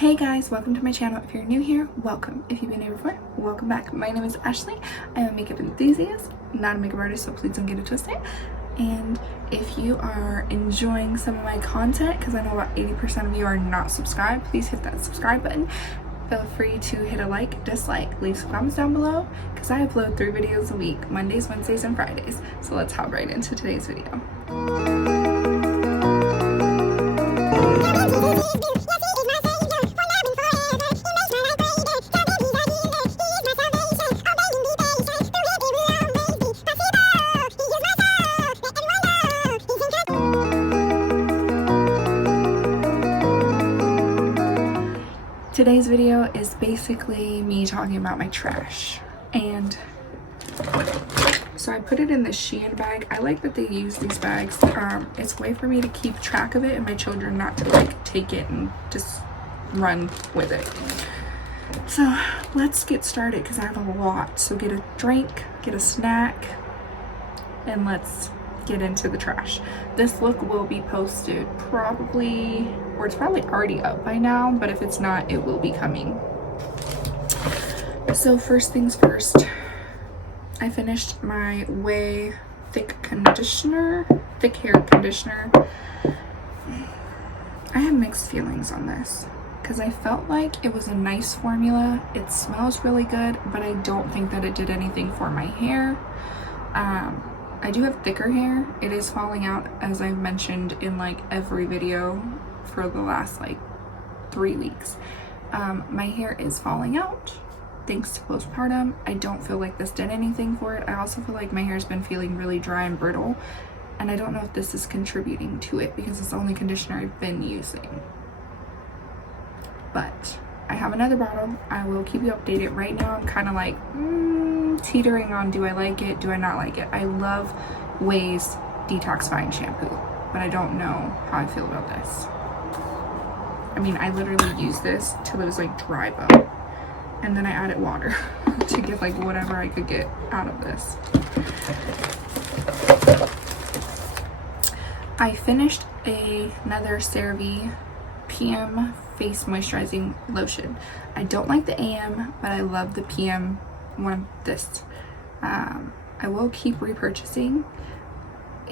Hey guys, welcome to my channel. If you're new here, welcome. If you've been here before, welcome back. My name is Ashley. I am a makeup enthusiast, not a makeup artist, so please don't get it twisted. And if you are enjoying some of my content, because I know about 80% of you are not subscribed, please hit that subscribe button. Feel free to hit a like, dislike, leave some comments down below, because I upload 3 videos a week, Mondays, Wednesdays, and Fridays. So let's hop right into today's video. Today's video is basically me talking about my trash, and so I put it in the Shein bag. I like that they use these bags. It's a way for me to keep track of it and my children not to like take it and just run with it. So let's get started because I have a lot. So get a drink, get a snack, and let's get into the trash. This look will be posted probably, or it's probably already up by now, but if it's not, it will be coming. So first things first, I finished my Way thick hair conditioner. I have mixed feelings on this because I felt like it was a nice formula. It smells really good, but I don't think that it did anything for my hair. I do have thicker hair. It is falling out, as I've mentioned in like every video for the last like 3 weeks. My hair is falling out thanks to postpartum. I don't feel like this did anything for it. I also feel like my hair's been feeling really dry and brittle, and I don't know if this is contributing to it because it's the only conditioner I've been using. But I have another bottle. I will keep you updated. Right now I'm kind of like teetering on, do I like it, do I not like it? I love Way's detoxifying shampoo, but I don't know how I feel about this. I mean, I literally used this till it was like dry bone, and then I added water to get like whatever I could get out of this. I finished another CeraVe PM face moisturizing lotion. I don't like the AM, but I love the PM one. This I will keep repurchasing.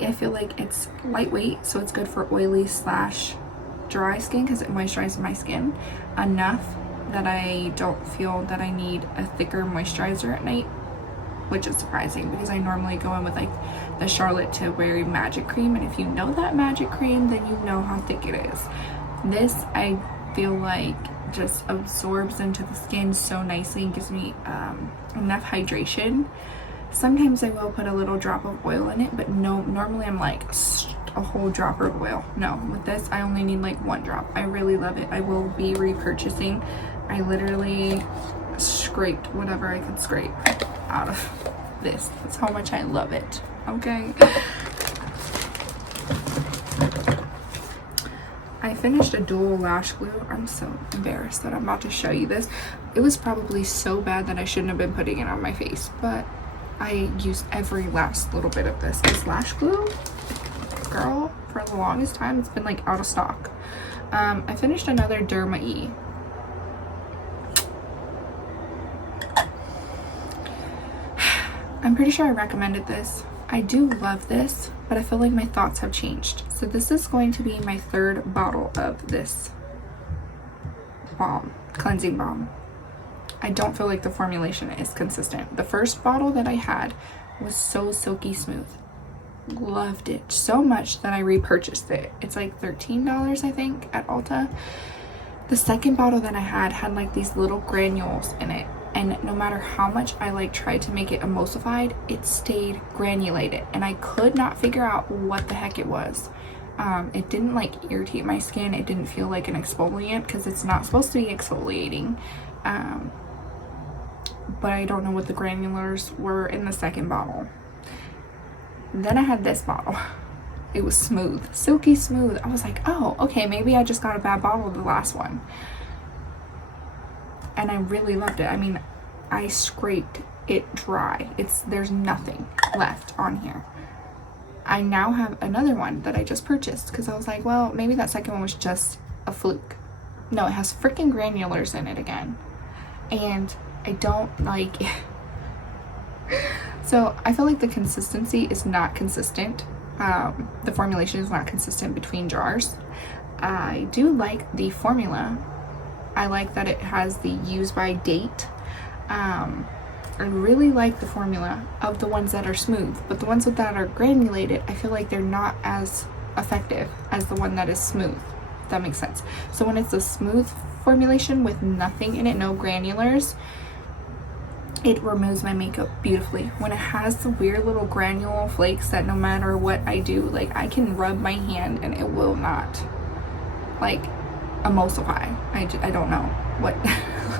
I feel like it's lightweight, so it's good for oily / dry skin because it moisturizes my skin enough that I don't feel that I need a thicker moisturizer at night, which is surprising because I normally go in with like the Charlotte Tilbury Magic Cream, and if you know that Magic Cream, then you know how thick it is. This, I feel like, just absorbs into the skin so nicely and gives me enough hydration. Sometimes I will put a little drop of oil in it, but no, normally I'm like a whole drop of oil. No, with this I only need like 1 drop. I really love it. I will be repurchasing. I literally scraped whatever I could scrape out of this. That's how much I love it. Okay. I finished a dual lash glue. I'm so embarrassed that I'm about to show you this. It was probably so bad that I shouldn't have been putting it on my face, but I used every last little bit of this. This lash glue, girl, for the longest time it's been like out of stock. I finished another Derma E. I'm pretty sure I recommended this. I do love this, but I feel like my thoughts have changed. So this is going to be my 3rd bottle of this balm, cleansing balm. I don't feel like the formulation is consistent. The first bottle that I had was so silky smooth. Loved it so much that I repurchased it. It's like $13, I think, at Ulta. The second bottle that I had like these little granules in it, and no matter how much I like tried to make it emulsified, it stayed granulated, and I could not figure out what the heck it was. It didn't like irritate my skin. It didn't feel like an exfoliant because it's not supposed to be exfoliating. But I don't know what the granulars were in the second bottle. Then I had this bottle. It was smooth, silky smooth. I was like, oh, okay, maybe I just got a bad bottle of the last one. And I really loved it. I mean, I scraped it dry. There's nothing left on here. I now have another one that I just purchased because I was like, well, maybe that second one was just a fluke. No, it has freaking granulars in it again. And I don't like it. So I feel like the consistency is not consistent. The formulation is not consistent between jars. I do like the formula. I like that it has the use by date. I really like the formula of the ones that are smooth, but the ones that are granulated, I feel like they're not as effective as the one that is smooth, if that makes sense. So when it's a smooth formulation with nothing in it, no granulars, it removes my makeup beautifully. When it has the weird little granule flakes that no matter what I do, like I can rub my hand and it will not like emulsify. I don't know what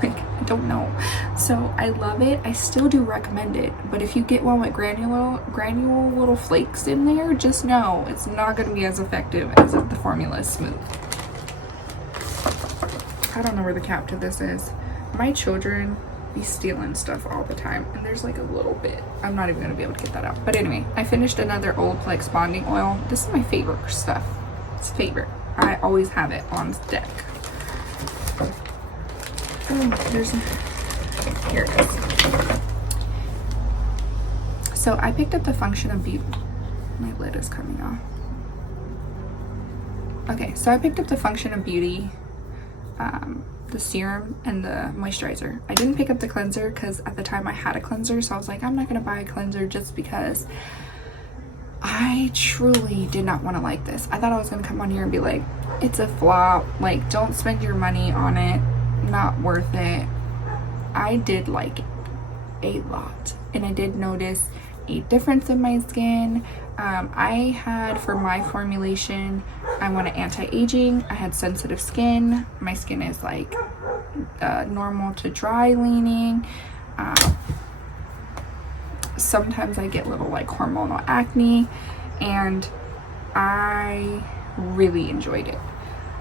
like I don't know. So I love it. I still do recommend it, but if you get one with granule little flakes in there, just know it's not going to be as effective as if the formula is smooth. I don't know where the cap to this is. My children be stealing stuff all the time, and there's like a little bit. I'm not even gonna be able to get that out. But anyway, I finished another Olaplex bonding oil. This is my favorite stuff. It's favorite. I always have it on deck. Oh, here it is. So I picked up the Function of Beauty. My lid is coming off. Okay, so I picked up the Function of Beauty, the serum and the moisturizer. I didn't pick up the cleanser because at the time I had a cleanser, so I was like, I'm not gonna buy a cleanser just because I truly did not want to like this. I thought I was gonna come on here and be like, it's a flop, like don't spend your money on it, not worth it. I did like it a lot, and I did notice a difference in my skin. I had, for my formulation, I wanted anti-aging. I had sensitive skin. My skin is like normal to dry leaning. Sometimes I get little like hormonal acne, and I really enjoyed it.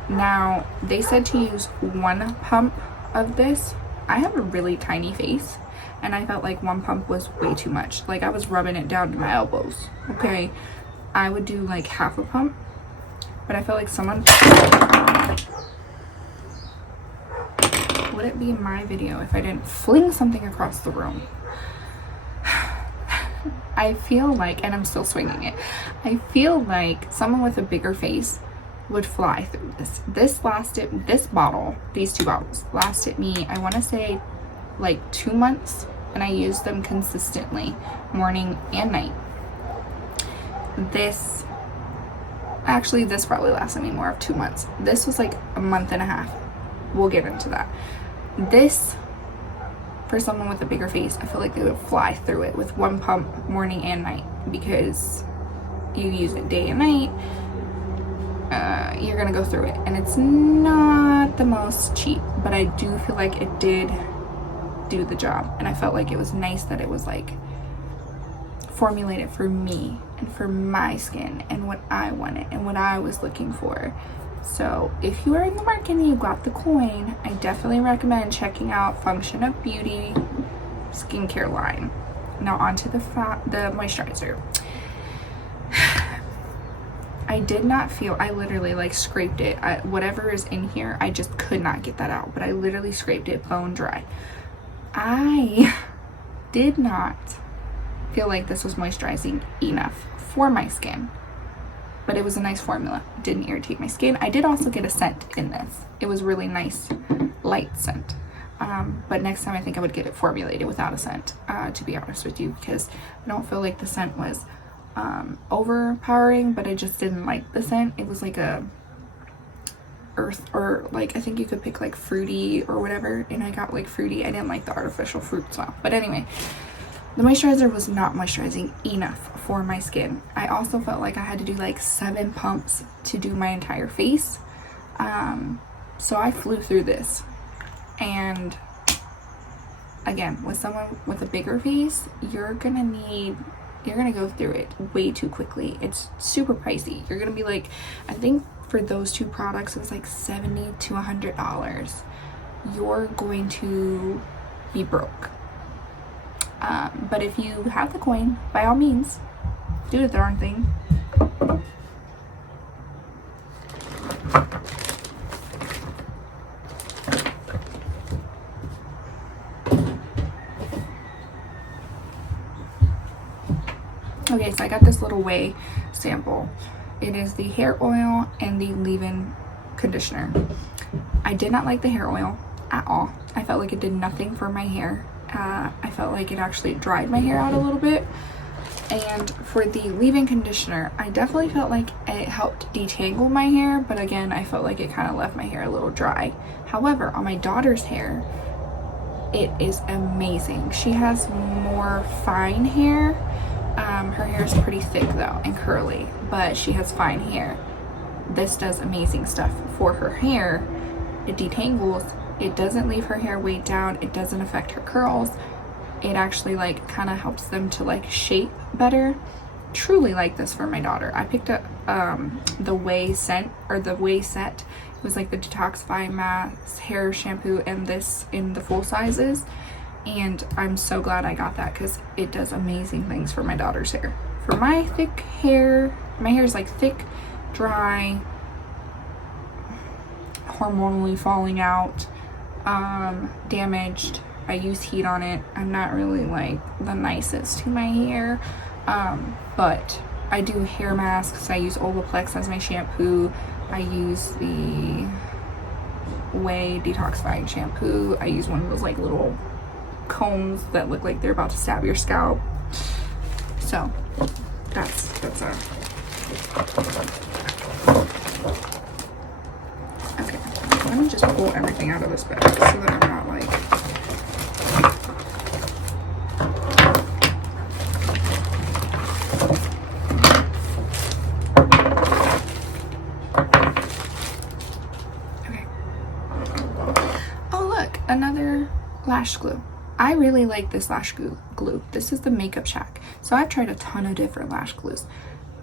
Now, they said to use 1 pump of this. I have a really tiny face, and I felt like 1 pump was way too much. Like I was rubbing it down to my elbows. Okay, I would do like half a pump, but I felt like someone, would it be my video if I didn't fling something across the room? I feel like, and I'm still swinging it, I feel like someone with a bigger face would fly through this. This bottle, these 2 bottles lasted me, I want to say like 2 months, and I used them consistently morning and night. This probably lasted me more of 2 months. This was like a month and a half. We'll get into that. This, for someone with a bigger face, I feel like they would fly through it with 1 pump morning and night, because you use it day and night. You're gonna go through it, and it's not the most cheap, but I do feel like it did do the job, and I felt like it was nice that it was like formulated for me and for my skin and what I wanted and what I was looking for. So if you are in the market and you got the coin, I definitely recommend checking out Function of Beauty skincare line. Now onto the moisturizer. I did not feel, I literally like scraped it. Whatever is in here, I just could not get that out, but I literally scraped it bone dry. I did not feel like this was moisturizing enough for my skin, but it was a nice formula. It didn't irritate my skin. I did also get a scent in this. It was really nice, light scent. But next time I think I would get it formulated without a scent, to be honest with you, because I don't feel like the scent was overpowering, but I just didn't like the scent. It was like a earth, or like I think you could pick like fruity or whatever, and I got like fruity. I didn't like the artificial fruit smell. But anyway, the moisturizer was not moisturizing enough for my skin. I also felt like I had to do like 7 pumps to do my entire face. So I flew through this, and again, with someone with a bigger face, you're gonna go through it way too quickly. It's super pricey. You're gonna be like, I think for those 2 products it was like $70 to $100. You're going to be broke. But if you have the coin, by all means, do the darn thing. Okay, so I got this little whey sample. It is the hair oil and the leave-in conditioner. I did not like the hair oil at all. I felt like it did nothing for my hair. I felt like it actually dried my hair out a little bit. And for the leave-in conditioner, I definitely felt like it helped detangle my hair, but again, I felt like it kind of left my hair a little dry. However, on my daughter's hair, it is amazing. She has more fine hair. Her hair is pretty thick though and curly, but she has fine hair. This does amazing stuff for her hair. It detangles. It doesn't leave her hair weighed down. It doesn't affect her curls. It actually like kind of helps them to like shape better. Truly like this for my daughter. I picked up the whey scent, or the whey set. It was like the detoxifying mask, hair shampoo, and this in the full sizes. And I'm so glad I got that because it does amazing things for my daughter's hair. For my thick hair, my hair is like thick, dry, hormonally falling out, damaged. I use heat on it. I'm not really like the nicest to my hair, but I do hair masks. I use Olaplex as my shampoo. I use the whey detoxifying shampoo. I use one of those like little combs that look like they're about to stab your scalp. So that's okay. Let me just pull everything out of this bag so that I'm not like another lash glue. I really like this lash glue. This is the Makeup Shack. So I've tried a ton of different lash glues.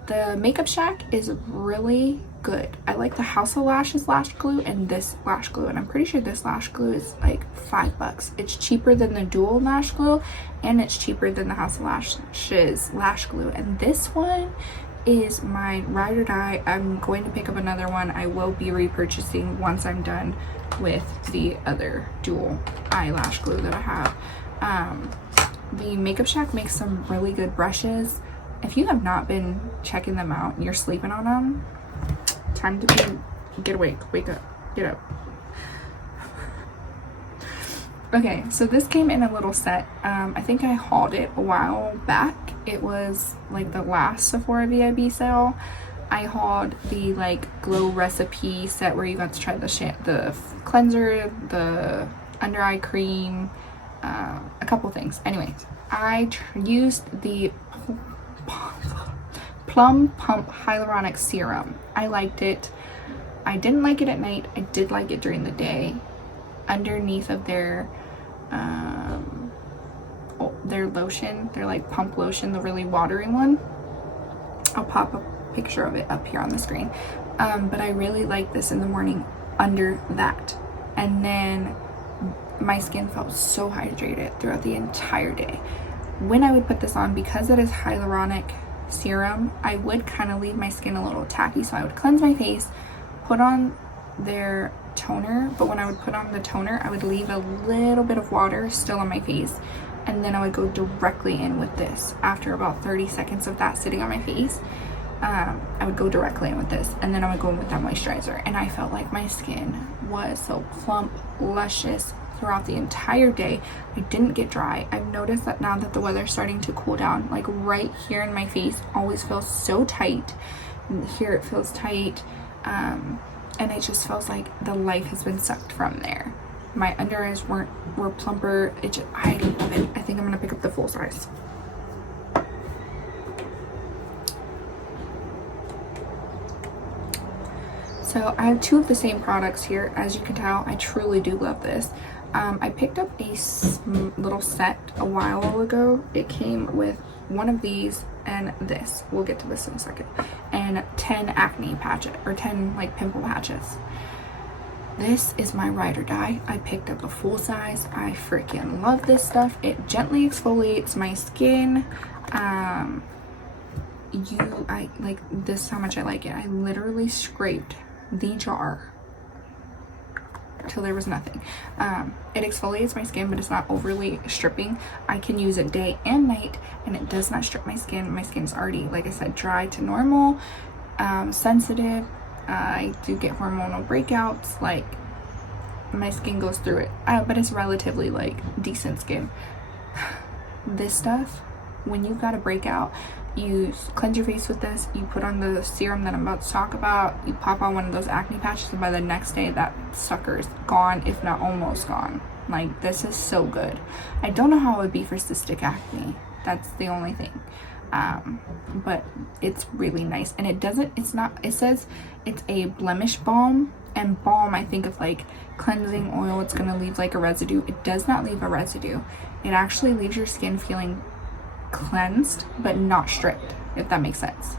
The Makeup Shack is really good. I like the House of Lashes lash glue and this lash glue, and I'm pretty sure this lash glue is like $5. It's cheaper than the dual lash glue, and it's cheaper than the House of Lashes lash glue. And this one is my ride or die. I'm going to pick up another one. I will be repurchasing once I'm done with the other dual eyelash glue that I have. The Makeup Shack makes some really good brushes. If you have not been checking them out and you're sleeping on them, time to get awake, wake up, get up. Okay, so this came in a little set. I think I hauled it a while back. It was like the last Sephora VIB sale. I hauled the like glow recipe set where you got to try the cleanser, the under eye cream, a couple things. Anyways, I used the Plum Pump Hyaluronic Serum. I liked it. I didn't like it at night. I did like it during the day. Underneath of their lotion, their like pump lotion, the really watery one. I'll pop a picture of it up here on the screen. But I really like this in the morning under that. And then my skin felt so hydrated throughout the entire day. When I would put this on, because it is hyaluronic serum, I would kind of leave my skin a little tacky. So I would cleanse my face, put on their toner, but when I would put on the toner, I would leave a little bit of water still on my face, and then I would go directly in with this. After about 30 seconds of that sitting on my face, I would go directly in with this, and then I would go in with that moisturizer, and I felt like my skin was so plump, luscious throughout the entire day. I didn't get dry. I've noticed that now that the weather's starting to cool down, like right here in my face always feels so tight. Here it feels tight, and it just feels like the life has been sucked from there. My under eyes were plumper. I love it. I think I'm gonna pick up the full size. So I have two of the same products here. As you can tell, I truly do love this. I picked up a little set a while ago. It came with one of these and this. We'll get to this in a second. And 10 acne patches, or 10 like pimple patches. This is my ride or die. I picked up a full size. I freaking love this stuff. It gently exfoliates my skin. I like this, how much I like it. I literally scraped the jar till there was nothing. It exfoliates my skin, but it's not overly stripping. I can use it day and night, and it does not strip my skin. My skin's already, like I said, dry to normal, sensitive. I do get hormonal breakouts, like my skin goes through it, but it's relatively like decent skin. This stuff, when you've got a breakout, you cleanse your face with this, you put on the serum that I'm about to talk about, you pop on one of those acne patches, and by the next day that sucker's gone, if not almost gone. Like, this is so good. I don't know how it would be for cystic acne, that's the only thing. But it's really nice, and it says it's a blemish balm, and balm, I think of like cleansing oil, it's gonna leave like a residue. It does not leave a residue. It actually leaves your skin feeling cleansed but not stripped, if that makes sense.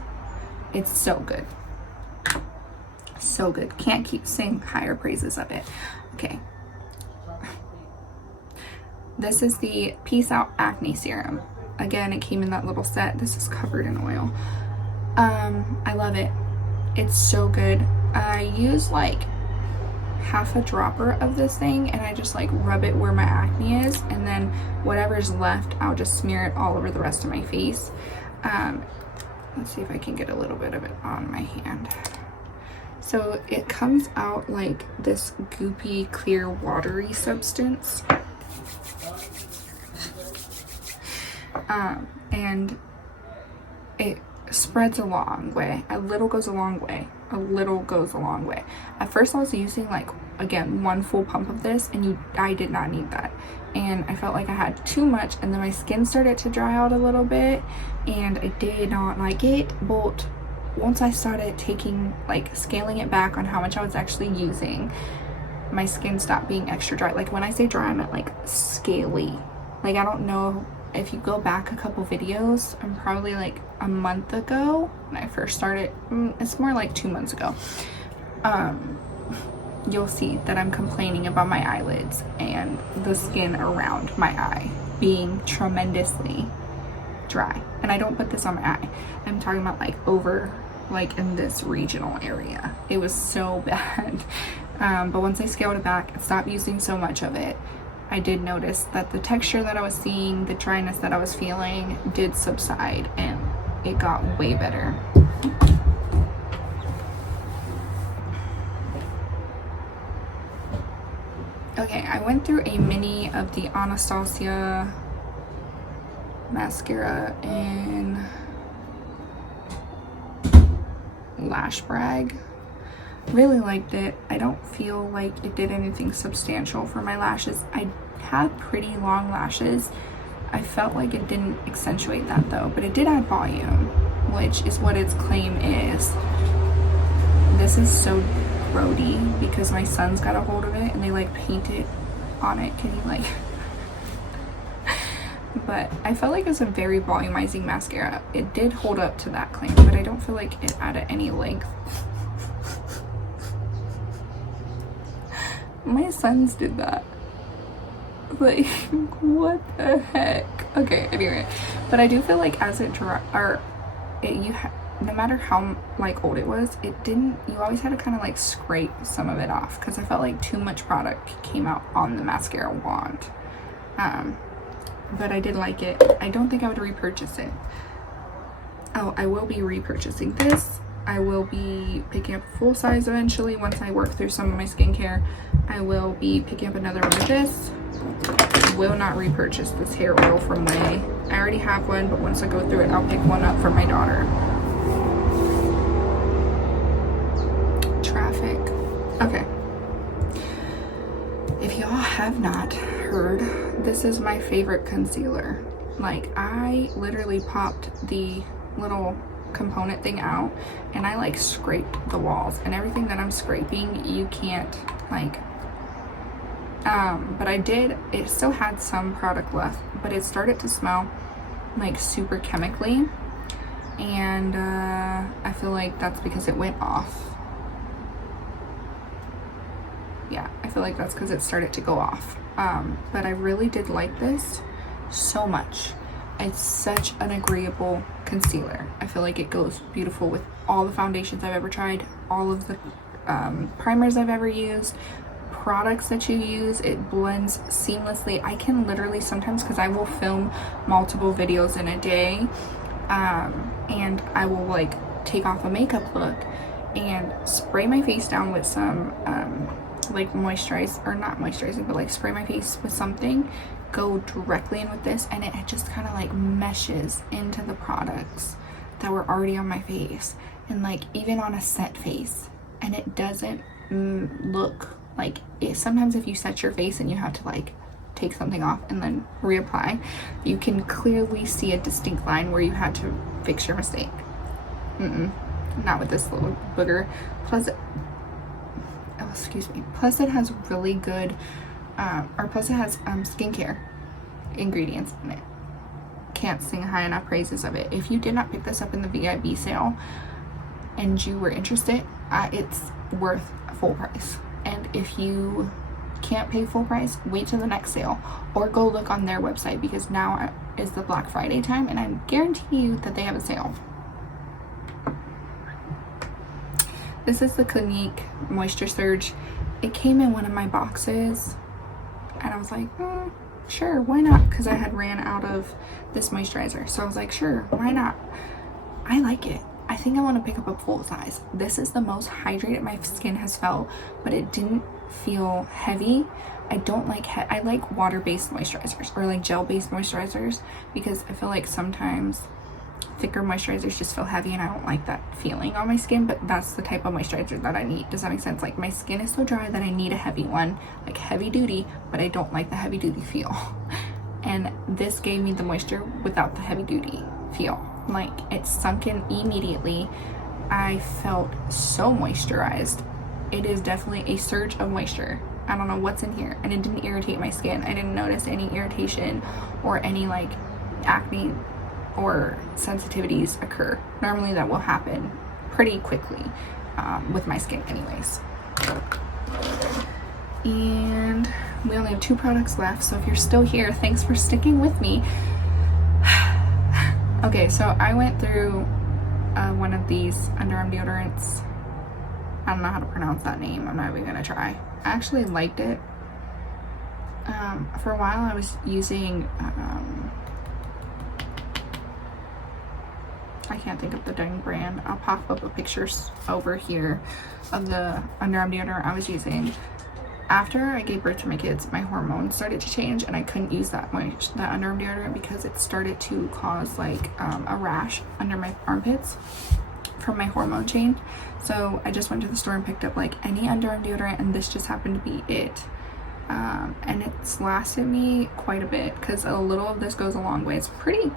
It's so good, so good. Can't keep saying higher praises of it. Okay, this is the Peace Out Acne Serum. Again, it came in that little set. This is covered in oil. I love it. It's so good. I use like half a dropper of this thing, and I just like rub it where my acne is, and then whatever's left, I'll just smear it all over the rest of my face. Let's see if I can get a little bit of it on my hand. So it comes out like this goopy, clear, watery substance. And it spreads a long way. A little goes a long way. A little goes a long way. At first I was using like, again, one full pump of this, and I did not need that, and I felt like I had too much, and then my skin started to dry out a little bit, and I did not like it. But once I started scaling it back on how much I was actually using, my skin stopped being extra dry. Like, when I say dry, I meant like scaly. Like, I don't know if you go back a couple videos, I'm probably like a month ago when I first started, it's more like 2 months ago, you'll see that I'm complaining about my eyelids and the skin around my eye being tremendously dry. And I don't put this on my eye, I'm talking about like over, like in this regional area. It was so bad. But once I scaled it back and stopped using so much of it, I did notice that the texture that I was seeing, the dryness that I was feeling, did subside, and it got way better. Okay, I went through a mini of the Anastasia mascara in Lash Brag. Really liked it. I don't feel like it did anything substantial for my lashes. I had pretty long lashes. I felt like it didn't accentuate that though, but it did add volume, which is what its claim is. This is so grody because my son's got a hold of it and they like painted on it. Can you like but I felt like it was a very volumizing mascara. It did hold up to that claim, but I don't feel like it added any length. My sons did that. Like, what the heck? Okay, anyway, but I do feel like as it no matter how like old it was, you always had to kind of like scrape some of it off, because I felt like too much product came out on the mascara wand. But I did like it. I don't think I would repurchase it. Oh, I will be repurchasing this. I will be picking up full size eventually once I work through some of my skincare. I will be picking up another one of this. Will not repurchase this hair oil from Way. I already have one, but once I go through it, I'll pick one up for my daughter. Traffic. Okay. If y'all have not heard, this is my favorite concealer. Like, I literally popped the little component thing out and I like scraped the walls, and everything that I'm scraping you can't like but I did, it still had some product left, but it started to smell like super chemically, and I feel like that's because it went off. Yeah, I feel like that's because it started to go off. But I really did like this so much. It's such an agreeable concealer. I feel like it goes beautiful with all the foundations I've ever tried, all of the primers I've ever used, products that you use, it blends seamlessly. I can literally sometimes, because I will film multiple videos in a day, and I will like take off a makeup look and spray my face down with some like moisturize, or not moisturizing, but like spray my face with something, go directly in with this, and it just kind of like meshes into the products that were already on my face, and like even on a set face, and it doesn't look like it. Sometimes if you set your face and you have to like take something off and then reapply, you can clearly see a distinct line where you had to fix your mistake. Not with this little booger. Plus it has really good plus it has skincare ingredients in it. Can't sing high enough praises of it. If you did not pick this up in the VIB sale and you were interested, it's worth full price. And if you can't pay full price, wait till the next sale, or go look on their website, because now is the Black Friday time, and I guarantee you that they have a sale. This is the Clinique Moisture Surge. It came in one of my boxes, and I was like, sure, why not? Because I had ran out of this moisturizer, so I was like, sure, why not? I like it. I think I want to pick up a full size. This is the most hydrated my skin has felt, but it didn't feel heavy. I don't like I like water-based moisturizers, or like gel-based moisturizers, because I feel like sometimes thicker moisturizers just feel heavy, and I don't like that feeling on my skin. But that's the type of moisturizer that I need. Does that make sense? Like, my skin is so dry that I need a heavy one, like heavy duty, but I don't like the heavy duty feel. And this gave me the moisture without the heavy duty feel. Like, it sunk in immediately. I felt so moisturized. It is definitely a surge of moisture. I don't know what's in here, and it didn't irritate my skin. I didn't notice any irritation or any like acne or sensitivities occur. Normally that will happen pretty quickly with my skin anyways. And we only have 2 products left, so if you're still here, thanks for sticking with me. Okay, so I went through one of these Underarm deodorants. I don't know how to pronounce that name. I'm not even gonna try. I actually liked it. For a while I was using I can't think of the dang brand. I'll pop up a picture over here of the Underarm deodorant I was using. After I gave birth to my kids, my hormones started to change, and I couldn't use that Underarm deodorant because it started to cause like a rash under my armpits from my hormone change. So I just went to the store and picked up like any Underarm deodorant, and this just happened to be it. And it's lasted me quite a bit, because a little of this goes a long way. It's pretty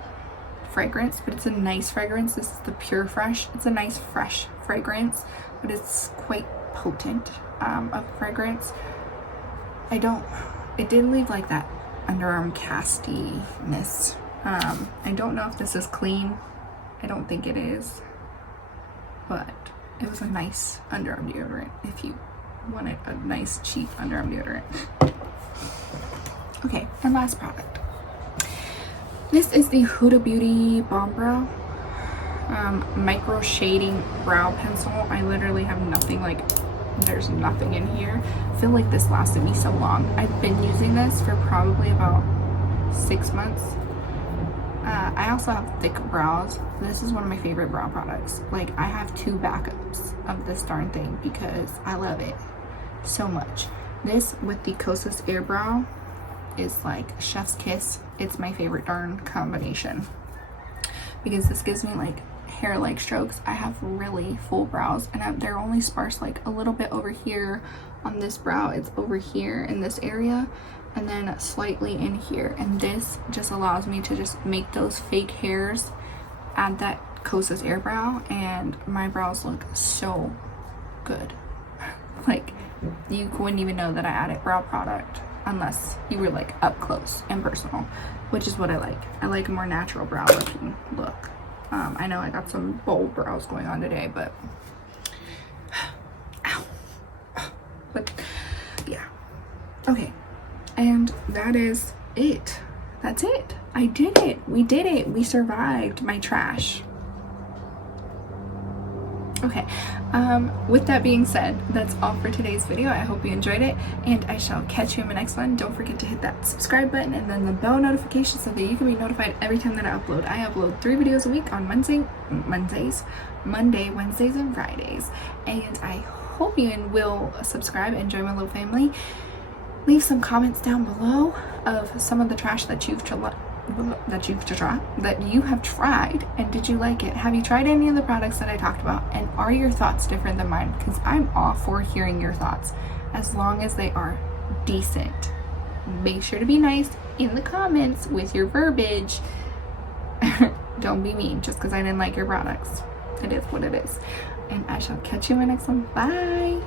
fragrance, but it's a nice fragrance. This is the Pure Fresh. It's a nice fresh fragrance, but it's quite potent of fragrance. It didn't leave like that underarm castiness. I don't know if this is clean. I don't think it is, but it was a nice underarm deodorant if you wanted a nice cheap underarm deodorant. Okay, and last product. This is the Huda Beauty Balm Brow Micro Shading Brow Pencil. I literally have nothing, like there's nothing in here. I feel like this lasted me so long. I've been using this for probably about 6 months. I also have thick brows. This is one of my favorite brow products. Like, I have 2 backups of this darn thing because I love it so much. This with the Kosas Air Brow is like chef's kiss. It's my favorite darn combination because this gives me like hair-like strokes. I have really full brows, and they're only sparse like a little bit over here on this brow. It's over here in this area, and then slightly in here, and this just allows me to just make those fake hairs, add that Kosas Air Brow, and my brows look so good. Like, you wouldn't even know that I added brow product unless you were like up close and personal, which is what I like. I like a more natural brow looking look. I know I got some bold brows going on today, but ow. But yeah, okay, and that is it. That's it. I did it. We did it. We survived my trash. Okay, with that being said, that's all for today's video. I hope you enjoyed it, and I shall catch you in my next one. Don't forget to hit that subscribe button and then the bell notification so that you can be notified every time that I upload. I upload 3 videos a week on Monday, Wednesdays, and Fridays. And I hope you will subscribe and join my little family. Leave some comments down below of some of the trash that you have tried, and did you like it? Have you tried any of the products that I talked about, and are your thoughts different than mine? Because I'm all for hearing your thoughts as long as they are decent. Make sure to be nice in the comments with your verbiage. Don't be mean just because I didn't like your products. It is what it is. And I shall catch you in my next one. Bye.